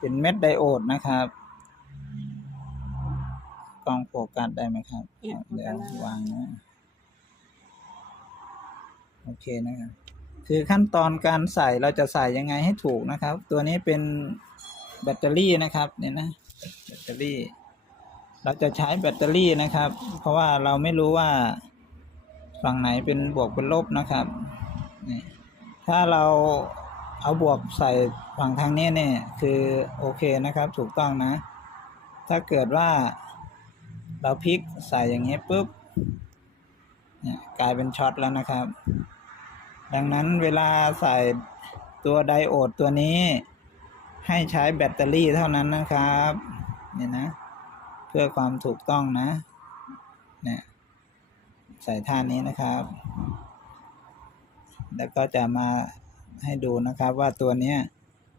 เป็นเม็ดไดโอดนะครับ กล้องโฟกัสได้ไหมครับเนี่ยโฟเดี๋กัยสวได้วางนะโอเคนะครับ คือขั้นตอนการใส่เราจะใส่ยังไงให้ถูกนะครับ ตัวนี้เป็นแบตเตอรี่นะครับเนี่ยนะแบตเตอรี่ เราจะใช้แบตเตอรี่นะครับ เพราะว่าเราไม่รู้ว่าฝั่งไหนเป็นบวกเป็นลบนะครับนี่ถ้าเรา เอาบวกใส่ฝั่งทางนี้เนี่ยคือโอเคนะครับถูกต้องนะ ถ้าเกิดว่าเราพลิกใส่อย่างนี้ปุ๊บเนี่ยกลายเป็นช็อตแล้วนะครับ ดังนั้นเวลาใส่ตัวไดโอดตัวนี้ ให้ใช้แบตเตอรี่เท่านั้นนะครับเนี่ยนะ เพื่อความถูกต้องนะเนี่ยใส่ท่านี้นะครับ แล้วก็จะมา ให้ดูนะครับว่าตัวเนี้ย